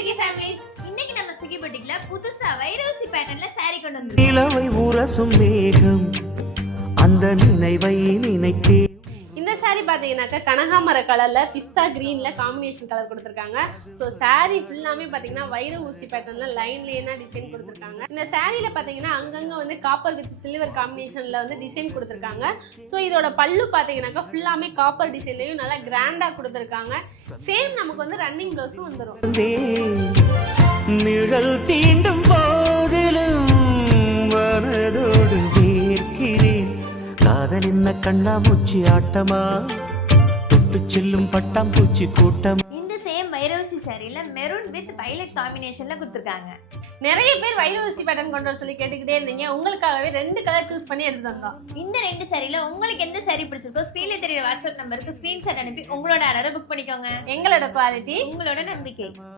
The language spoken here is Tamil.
சுகி ஃபேமிலிஸ், இன்னைக்கு நம்ம சுகி பொட்டிக்ல புதுசா வைரோசி பேட்டர்ன்ல saree கொண்டு வந்திருக்கோம். நிலவை உரசும் மேகம் அந்த நினைவை நினைத்தே. இந்த saree பாத்தீங்கன்னாக்கா கனகாமர கலர்ல பிஸ்தா கிரீன்ல காம்பினேஷன் கலர் கொடுத்துருக்காங்க. ஸோ saree ஃபுல்லாமே பாத்தீங்கன்னா வைர ஊசி பேட்டர்ன்ல லைன் லைனா டிசைன் கொடுத்துருக்காங்க. இந்த சாரியில பாத்தீங்கன்னா அங்கங்க வந்து காப்பர் வித் சில்வர் காம்பினேஷன்ல வந்து டிசைன் கொடுத்துருக்காங்க. ஸோ இதோட பல்லு பாத்தீங்கன்னாக்கா ஃபுல்லாமே காப்பர் டிசைன்லயும் நல்லா கிராண்டா கொடுத்துருக்காங்க. சேம் நமக்கு வந்து ரன்னிங் ப்ளவுஸும் வந்துடும். நிழல் தீண்டும் போதிலும் மனதோடு வேர்க்கிறேன். காதல் என்ன கண்ணாமூச்சி ஆட்டமா, தொட்டு செல்லும் பட்டாம்பூச்சி கூட்டம். இந்த சேம் வைரோசி சாரியில மெரூன் வித் வயலட் காம்பினேஷன்ல கொடுத்துருக்காங்க. நிறைய பேர் வைர ஊசி பேட்டர்ன் கொண்டு வர சொல்லி கேட்டுக்கிட்டே இருந்தீங்க. உங்களுக்காகவே 2 கலர் சூஸ் பண்ணி எடுத்துட்டு வந்தோம். இந்த 2 சாரியில உங்களுக்கு எந்த சாரி பிடிச்சிருக்கோ ஸ்கிரீன்ல தெரியற வாட்ஸ்அப் நம்பருக்கு ஸ்கிரீன்ஷாட் அனுப்பி உங்களோட ஆர்டரை புக் பண்ணிக்கோங்க. எங்களோட குவாலிட்டி, உங்களோட நம்பிக்கை.